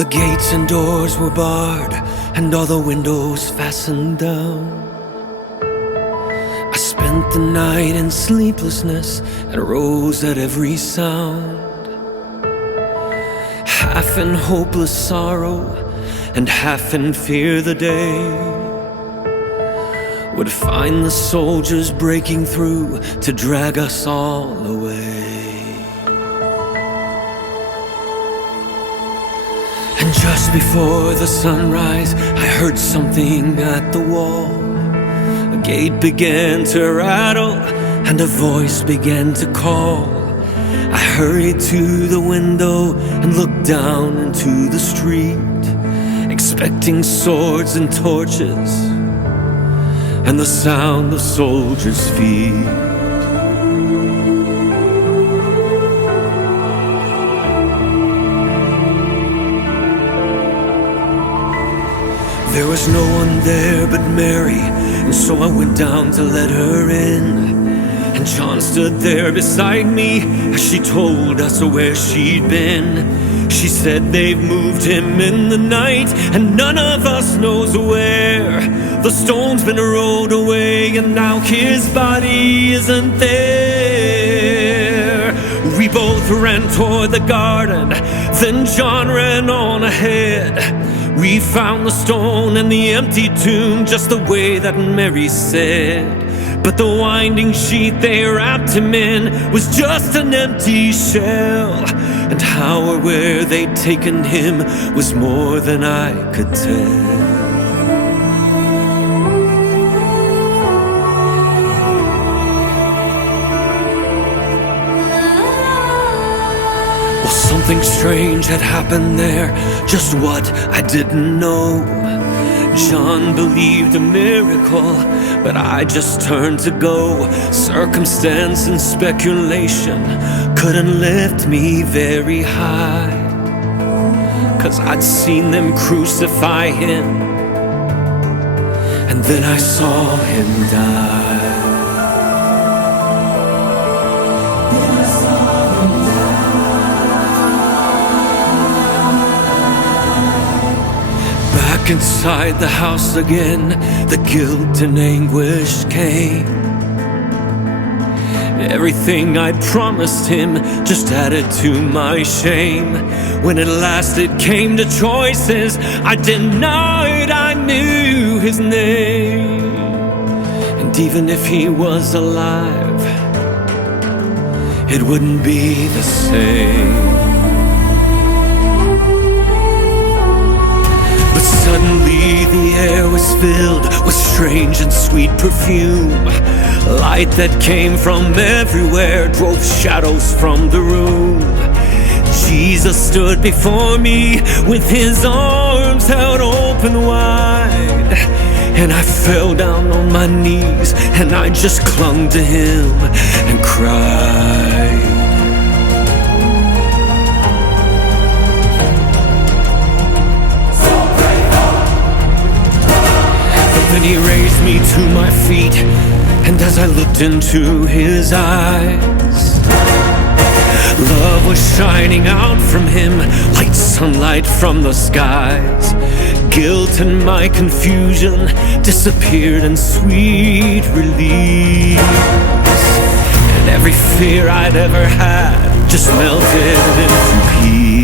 The gates and doors were barred, and all the windows fastened down. I spent the night in sleeplessness and rose at every sound, half in hopeless sorrow and half in fear the day would find the soldiers breaking through to drag us all away. And just before the sunrise, I heard something at the wall. A gate began to rattle and a voice began to call. I hurried to the window and looked down into the street, expecting swords and torches and the sound of soldiers' feet. There was no one there but Mary, and so I went down to let her in. And John stood there beside me as she told us where she'd been. She said they've moved him in the night and none of us knows where. The stone's been rolled away and now his body isn't there. We both ran toward the garden, then John ran on ahead. We found the stone and the empty tomb just the way that Mary said. But the winding sheet they wrapped him in was just an empty shell. And how or where they'd taken him was more than I could tell. Something strange had happened there, just what I didn't know. John believed a miracle, but I just turned to go. Circumstance and speculation couldn't lift me very high, 'cause I'd seen them crucify him, and then I saw him die. Inside the house again, the guilt and anguish came. Everything I'd promised him just added to my shame. When at last it came to choices, I denied I knew his name. And even if he was alive, it wouldn't be the same. Suddenly the air was filled with strange and sweet perfume. Light that came from everywhere drove shadows from the room. Jesus stood before me with his arms held open wide. And I fell down on my knees and I just clung to him and cried. Then he raised me to my feet, and as I looked into his eyes, love was shining out from him like sunlight from the skies. Guilt and my confusion disappeared in sweet release, and every fear I'd ever had just melted into peace.